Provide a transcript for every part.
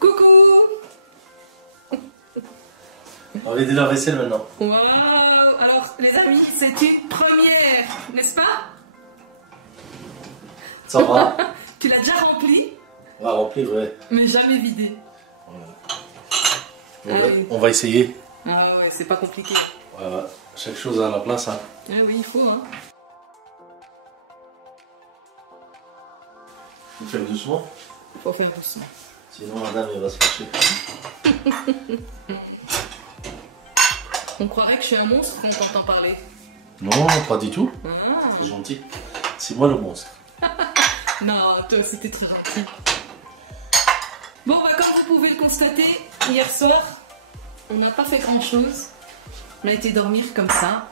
Coucou. On va aider la vaisselle maintenant. Waouh. Alors les amis, c'est une première, n'est-ce pas? Ça va. Tu l'as déjà rempli? On va remplir, ouais. Mais jamais vidé. On va essayer. Ah ouais, c'est pas compliqué. Voilà. Chaque chose à la place. Hein. Ah oui, il faut. Hein. Faut faire doucement. Faut faire doucement. Sinon madame elle va se fâcher. On croirait que je suis un monstre quand on t'entend parler. Non, pas du tout. Ah. C'est gentil. C'est moi le monstre. Non, toi c'était très gentil. Bon, bah, comme vous pouvez le constater, hier soir, on n'a pas fait grand chose. On a été dormir comme ça.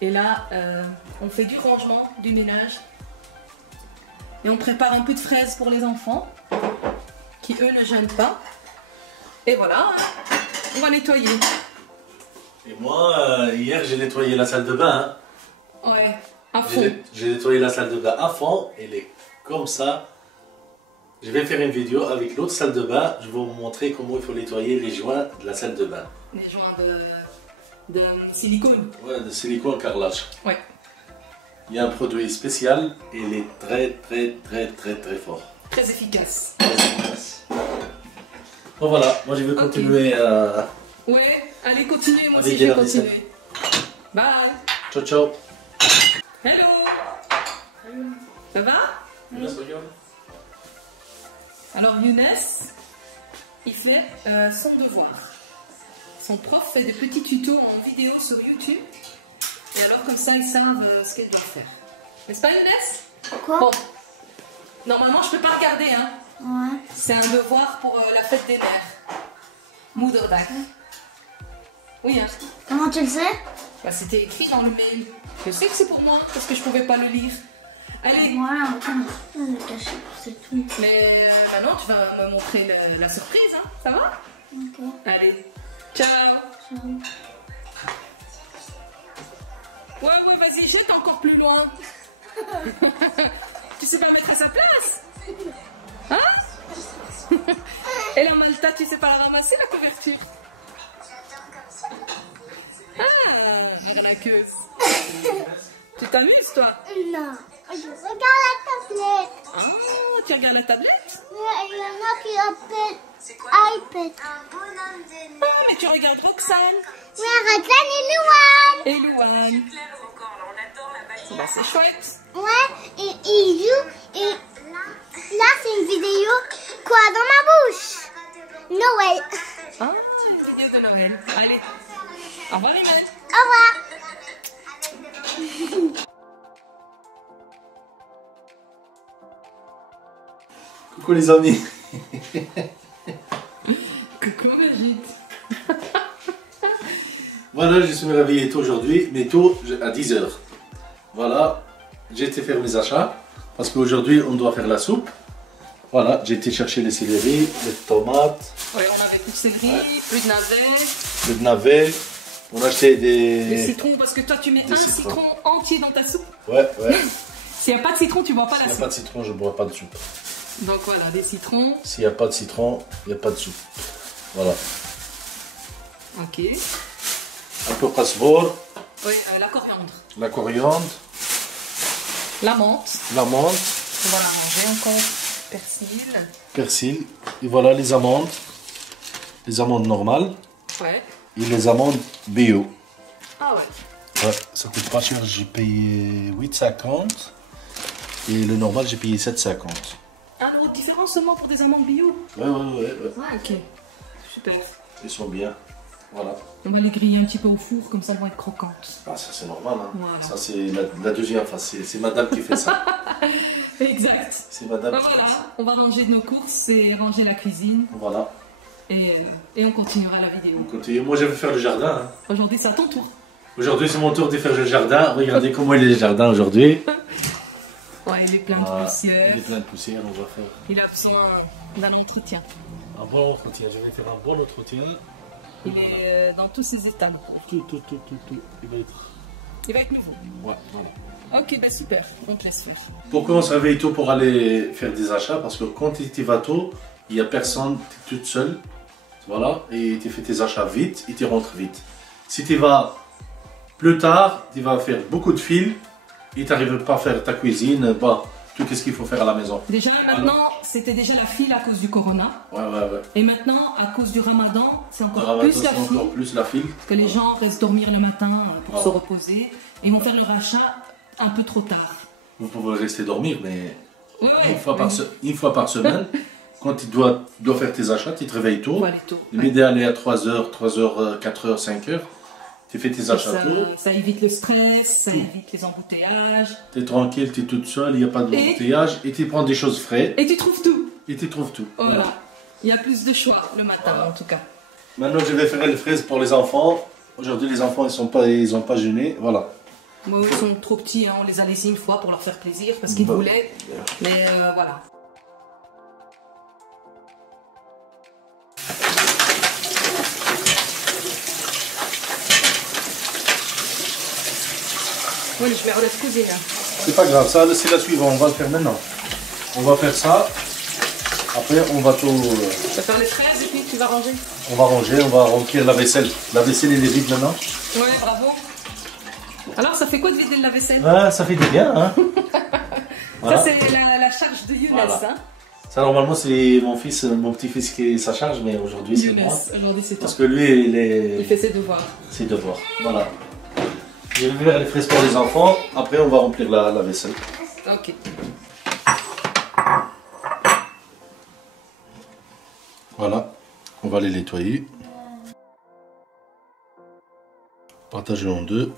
Et là, on fait du rangement, du ménage. Et on prépare un peu de fraises pour les enfants, qui eux ne jeûnent pas. Et voilà, on va nettoyer. Et moi, hier j'ai nettoyé la salle de bain. Hein. Ouais, à fond. J'ai nettoyé la salle de bain à fond. Elle est comme ça. Je vais faire une vidéo avec l'autre salle de bain. Je vais vous montrer comment il faut nettoyer les joints de la salle de bain. Les joints de silicone. Ouais, de silicone carrelage. Ouais. Il y a un produit spécial et il est très fort. Très efficace. Très efficace. Bon voilà, moi je vais continuer à... Ouais, allez continuez, moi Avec aussi je vais la vaisselle. continuer. Bye. Ciao ciao. Hello. Ça va? Alors Younes, il fait son devoir. Son prof fait des petits tutos en vidéo sur YouTube. Et alors comme ça, ils savent ce qu'elle doit faire. N'est-ce pas Younes? Quoi? Bon. Normalement, je peux pas regarder, hein. Ouais. C'est un devoir pour la fête des mères. Moederdag. Oui, hein. Comment tu le sais? Bah, c'était écrit dans le mail. Je sais que c'est pour moi, parce que je pouvais pas le lire. Allez. Voilà, on le cache, c'est tout. Mais maintenant, tu vas me montrer la surprise, hein. Ça va? Ok. Allez. Ciao. Ciao. Ouais, vas-y, jette encore plus loin. Tu sais pas mettre à sa place? Hein? Et la Malta, tu sais pas la ramasser, la couverture? Ah, arnaqueuse. Tu t'amuses, toi? Non, je regarde la tablette. Ah, tu regardes la tablette? Ouais, il y en a qui appellent iPad. Ah, mais tu regardes Roxane. Ouais, Roxane et Louane. Et Louane. Bah, c'est chouette. Ouais, et ils jouent. Et là, c'est une vidéo. Quoi dans ma bouche? Noël. Ah, une vidéo de Noël. Allez. Au revoir, les mecs. Au revoir. Coucou les amis. Coucou, Brigitte. Voilà, je suis réveillé tôt aujourd'hui, mais tôt à 10 h. Voilà, j'ai été faire mes achats parce qu'aujourd'hui on doit faire la soupe. Voilà, j'ai été chercher les céleris, les tomates. Ouais, on avait plus de céleri, plus de navets. Le navet. On a acheté des... Des citrons, parce que toi tu mets un citron entier dans ta soupe. Ouais. S'il n'y a pas de citron, tu bois pas S'il la n'y a pas soupe. de citron, je ne bois pas de soupe. Donc voilà, des citrons. S'il n'y a pas de citron, il n'y a pas de soupe. Voilà. Ok. Un peu presse-bord, Oui, la coriandre. la coriandre, La menthe. l'amande, On va la manger encore. Persil. persil. Et voilà les amandes. Les amandes normales Ouais. et les amandes bio. Ah ouais. Ouais, ça coûte pas cher, j'ai payé 8,50 et le normal j'ai payé 7,50. Un euro de différence seulement pour des amandes bio. Ouais. Ah ok. Super. Ils sont bien. Voilà. On va les griller un petit peu au four, comme ça elles vont être croquantes. Ah, ça c'est normal. Hein. Voilà. Ça c'est la deuxième, enfin c'est madame qui fait ça. Exact. C'est madame Ben qui fait voilà, ça. on va ranger nos courses et ranger la cuisine. Voilà. Et on continuera la vidéo. Écoutez, moi je vais faire le jardin. Hein. Aujourd'hui c'est à ton tour. Aujourd'hui c'est mon tour de faire le jardin. Regardez comment il est le jardin aujourd'hui. Ouais, il est plein de poussière. Il est plein de poussière, on va faire Il a besoin d'un entretien. un bon entretien. Je vais faire un bon entretien. Il est dans tous ses états. Tout. Il va être nouveau. Ouais. Ok, bah super, on te laisse faire. Pourquoi on se réveille tôt pour aller faire des achats? Parce que quand tu y vas tôt, il n'y a personne, tu es toute seule. Voilà, et tu fais tes achats vite et tu rentres vite. Si tu vas plus tard, tu vas faire beaucoup de fils et tu n'arrives pas à faire ta cuisine, bah, tout ce qu'il faut faire à la maison. Déjà maintenant, c'était déjà la file à cause du corona. Ouais. Et maintenant, à cause du ramadan, c'est encore Ramadan, plus la c'est file. encore plus la file. Parce que les gens restent dormir le matin pour se reposer et vont faire leur achat un peu trop tard. Vous pouvez rester dormir, mais Ouais, une fois par semaine, quand tu dois faire tes achats, tu te réveilles tôt. Faut aller tôt. L'idéal est à 3h, 4h, 5h. Tu fais tes achats tôt. Ça évite le stress, ça évite les embouteillages. Tu es tranquille, tu es toute seule, il n'y a pas d'embouteillage et tu prends des choses frais. Et tu trouves tout. Et tu trouves tout. Voilà. Il y a plus de choix le matin en tout cas. Maintenant, je vais faire les fraises pour les enfants. Aujourd'hui, les enfants, ils n'ont pas jeûné. Voilà. Moi, ils sont trop petits, hein, on les a laissés une fois pour leur faire plaisir parce qu'ils voulaient. Mais voilà. Oui, je vais la cuisine. C'est pas grave, ça c'est la suivante, on va le faire maintenant. On va faire ça. Après, on va tout. Tu vas faire les fraises et puis tu vas ranger. On va ranger, on va remplir la vaisselle. La vaisselle, elle est vide maintenant. Ouais, bravo. Alors, ça fait quoi de vider la vaisselle? Ah, ça fait du bien, hein. Voilà. Ça, c'est la charge de Younes, Voilà. hein. Ça, normalement, c'est mon petit-fils qui s'en charge, mais aujourd'hui, c'est moi. Aujourd'hui, c'est toi. Parce que lui, Il fait ses devoirs. ses devoirs. Voilà. Je vais faire les fraises pour les enfants. Après, on va remplir la vaisselle. Ok. Voilà. On va les nettoyer. Partager en deux.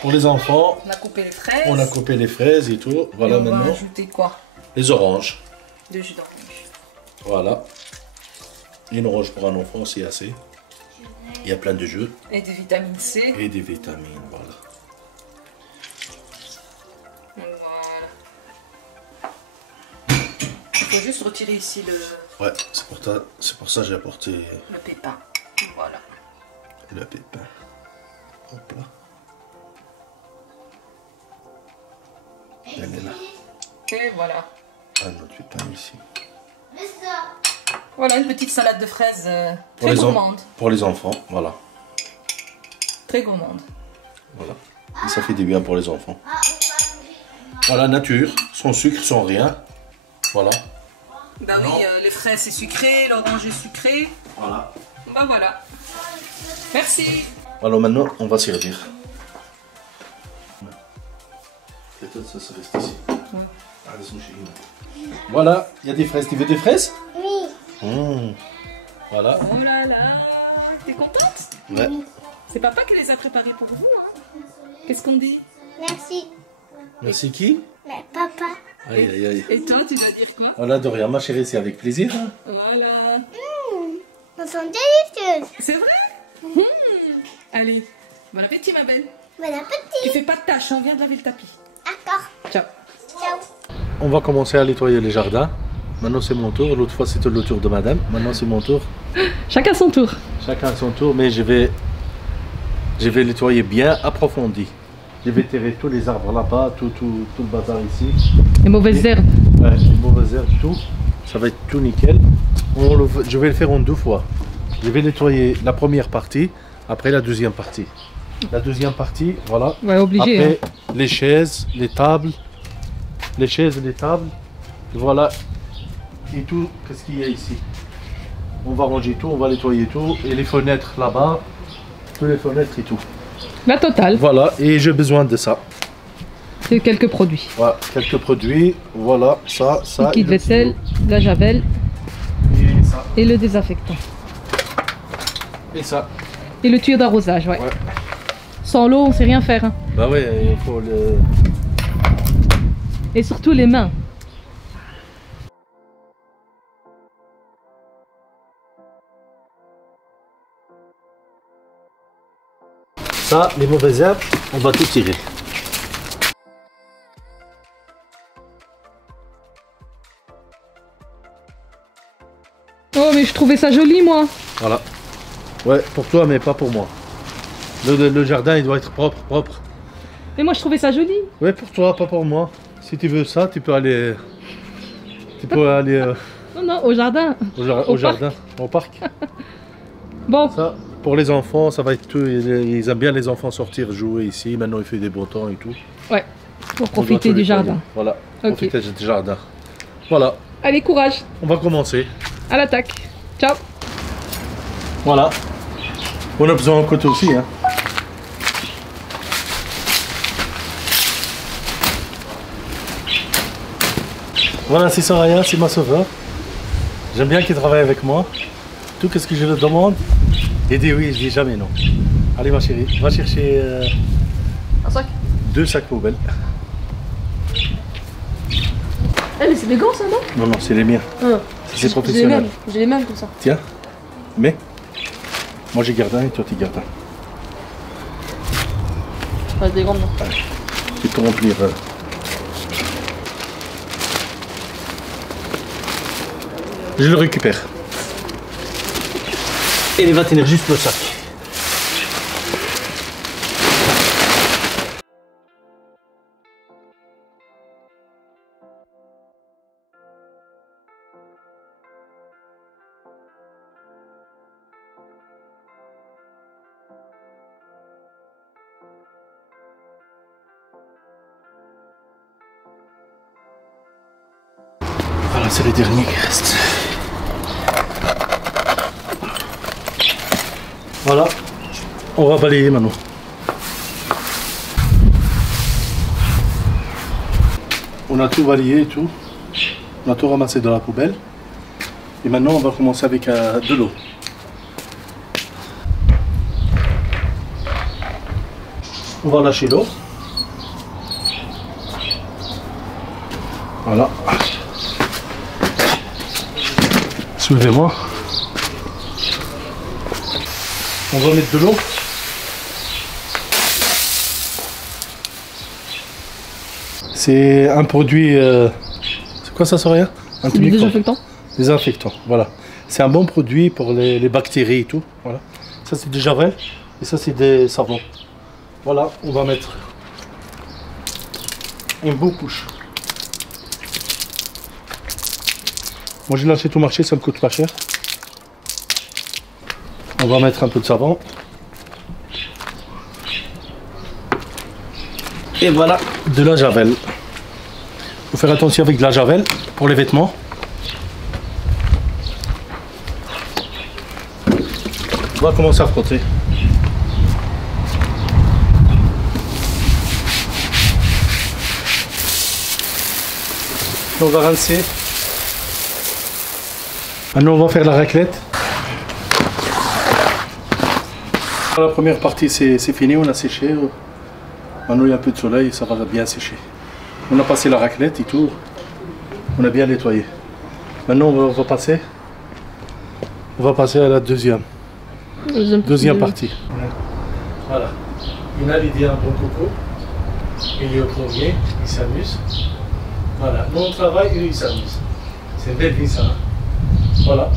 Pour les enfants, On a coupé les fraises. on a coupé les fraises et tout. Voilà Et on va maintenant ajouter quoi? les oranges. De jus d'orange. Voilà. Une orange pour un enfant, c'est assez. Il y a plein de jus Et de vitamine C. et des vitamines. Voilà. Voilà. Il faut juste retirer ici le Ouais, c'est pour ça que j'ai apporté pépin. Voilà. le pépin. Hop là. Elle est là. Et voilà. Un autre pépin ici. Voilà une petite salade de fraises Pour très les, gourmande. pour les enfants, voilà. Très gourmande. Voilà. Et ça fait du bien pour les enfants. Voilà, nature, sans sucre, sans rien. Voilà. Bah oui, les fraises c'est sucré, l'orange est sucré. Voilà. Bah voilà. Merci. Alors maintenant, on va servir. Peut-être ça reste ici. Voilà, il y a des fraises. Tu veux des fraises? Oui. Voilà. Oh là là, t'es contente? Ouais. C'est papa qui les a préparés pour vous, hein? Qu'est-ce qu'on dit? Merci. Merci qui? Mais papa. Aïe, aïe, aïe. Et toi, tu dois dire quoi? Voilà, de rien, ma chérie, c'est avec plaisir. Hein. Voilà. Elles sont délicieuses. C'est vrai? Allez, bon appétit ma belle. Bon appétit. Tu fais pas de tâches, on vient de laver le tapis. D'accord. Ciao. Ciao. On va commencer à nettoyer les jardins. Maintenant, c'est mon tour. L'autre fois, c'était le tour de madame. Maintenant, c'est mon tour. Chacun son tour. Chacun à son tour, mais je vais nettoyer bien approfondi. Je vais terrer tous les arbres là-bas, tout le bazar ici. Les mauvaises herbes. Ouais, les mauvaises herbes, tout. Ça va être tout nickel. Je vais le faire en deux fois. Je vais nettoyer la première partie, après la deuxième partie. La deuxième partie, voilà. Ouais, obligé. Après, les chaises, les tables. Les chaises, les tables. Voilà. Et tout, qu'est-ce qu'il y a ici? On va ranger tout, on va nettoyer tout. Et les fenêtres là-bas. Toutes les fenêtres et tout. La totale. Voilà, et j'ai besoin de ça. C'est quelques produits. Voilà, quelques produits. Voilà, ça. Liquide vaisselle, la javel Et ça. et le désinfectant. Et ça. Et le tuyau d'arrosage, ouais. Ouais. Sans l'eau, on sait rien faire. Hein. Bah ouais, il faut le... Et surtout les mains. Ça, les mauvaises herbes, on va tout tirer. Oh, mais je trouvais ça joli, moi. Voilà. Ouais, pour toi, mais pas pour moi. Le jardin, il doit être propre. Mais moi je trouvais ça joli. Ouais, pour toi, pas pour moi. Si tu veux ça, tu peux aller... Tu peux aller Non, au jardin. au jardin, au parc. Bon. Ça, pour les enfants, ça va être tout. Ils aiment bien les enfants sortir, jouer ici. Maintenant, il fait des beaux temps et tout. Ouais, pour profiter du jardin. Voilà, Ok. profiter du jardin. Voilà, Allez, courage. on va commencer. À l'attaque. Ciao. Voilà. On a besoin de côté aussi. Hein. Voilà, c'est Soraya, c'est ma sauveur. J'aime bien qu'il travaille avec moi. Tout ce que je lui demande, il dit oui, je dis jamais non. Allez ma chérie, va chercher Un sac. 2 sacs poubelles. Eh mais c'est des gants ça, non? Non, non, c'est les miens. C'est professionnel. J'ai les mêmes comme ça. Tiens, mais moi j'ai gardé un et toi tu gardes un. Pas des grandes, non. Tu peux remplir. Je le récupère. Et il va tenir juste le sac. Voilà, c'est les derniers qui restent. Voilà, on va balayer maintenant. On a tout balayé et tout. On a tout ramassé dans la poubelle. Et maintenant, on va commencer avec de l'eau. On va lâcher l'eau. Voilà. Suivez-moi. On va mettre de l'eau. C'est un produit... c'est quoi ça, Soraya? Un Désinfectant. Désinfectant, voilà. C'est un bon produit pour les bactéries et tout. Voilà. Ça, c'est du javel. Et ça, c'est des savons. Voilà, on va mettre une bonne couche. Moi, je l'ai acheté au marché, ça me coûte pas cher. On va mettre un peu de savon. Et voilà, de la javel. Il faut faire attention avec de la javel pour les vêtements. On va commencer à frotter. On va rincer. Maintenant, on va faire la raclette. La première partie, c'est fini, on a séché. Maintenant, il y a un peu de soleil, ça va bien sécher. On a passé la raclette et tout. On a bien nettoyé. Maintenant, on va passer à la deuxième partie. Voilà. Il a l'idée un bon coco. Il est au premier, il s'amuse. Voilà. Nous, on travaille et il s'amuse. C'est une belle vie, ça. Hein? Voilà.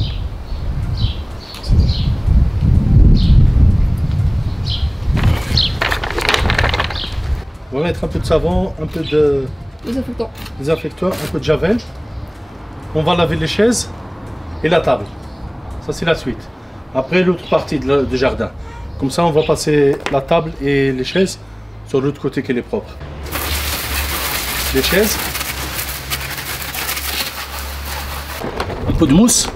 On va mettre un peu de savon, un peu de désinfectant, un peu de javel. On va laver les chaises et la table. Ça, c'est la suite. Après, l'autre partie du jardin. Comme ça, on va passer la table et les chaises sur l'autre côté qui est propre. Les chaises. Un peu de mousse.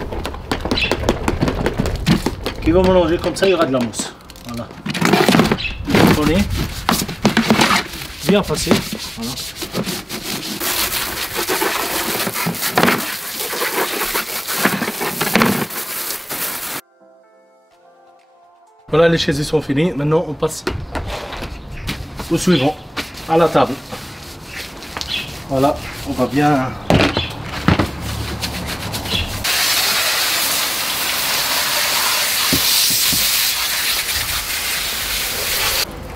Qui va mélanger comme ça, il y aura de la mousse. Voilà. Prenez. Bien passé. Voilà. Voilà, les chaises sont finies. Maintenant, on passe au suivant, à la table. Voilà, on va bien...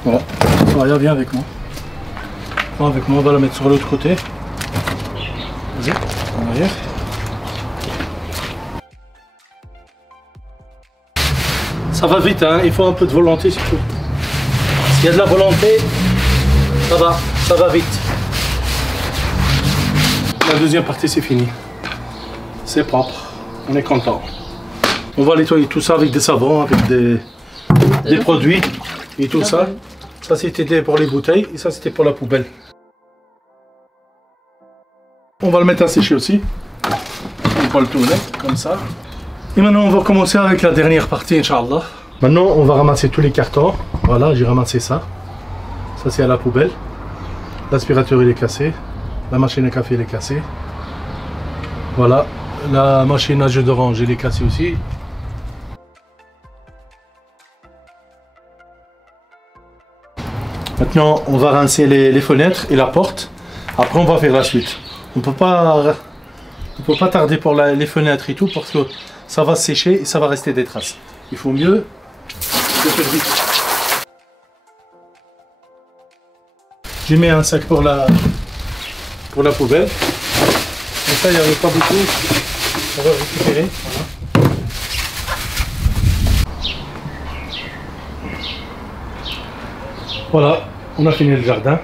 Voilà, Soraya, viens avec moi. Viens avec moi, on va la mettre sur l'autre côté. Vas-y, en arrière. Ça va vite, hein. Il faut un peu de volonté surtout. S'il y a de la volonté, ça va vite. La deuxième partie c'est fini. C'est propre, on est content. On va nettoyer tout ça avec des savons, avec des produits et tout ça. Ça c'était pour les bouteilles et ça c'était pour la poubelle. On va le mettre à sécher aussi. On va le tourner comme ça. Et maintenant on va commencer avec la dernière partie, Inch'Allah. Maintenant on va ramasser tous les cartons. Voilà, j'ai ramassé ça. Ça c'est à la poubelle. L'aspirateur il est cassé. La machine à café elle est cassée. Voilà. La machine à jus d'orange elle est cassée aussi. Maintenant on va rincer les fenêtres et la porte. Après on va faire la suite. On peut pas tarder pour les fenêtres et tout parce que ça va sécher et ça va rester des traces. Il faut mieux le faire vite. J'ai mis un sac pour la poubelle. Et ça il n'y avait pas beaucoup. On va récupérer. Voilà, on a fini le jardin.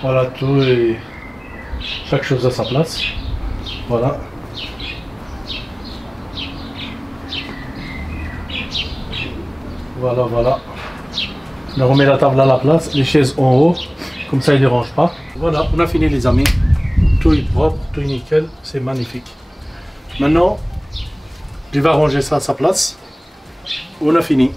Voilà, tout et chaque chose à sa place. Voilà. Voilà. On remet la table à la place, les chaises en haut, comme ça il ne dérange pas. Voilà, on a fini les amis. Tout est propre, tout est nickel, c'est magnifique. Maintenant, je vais ranger ça à sa place. On a fini.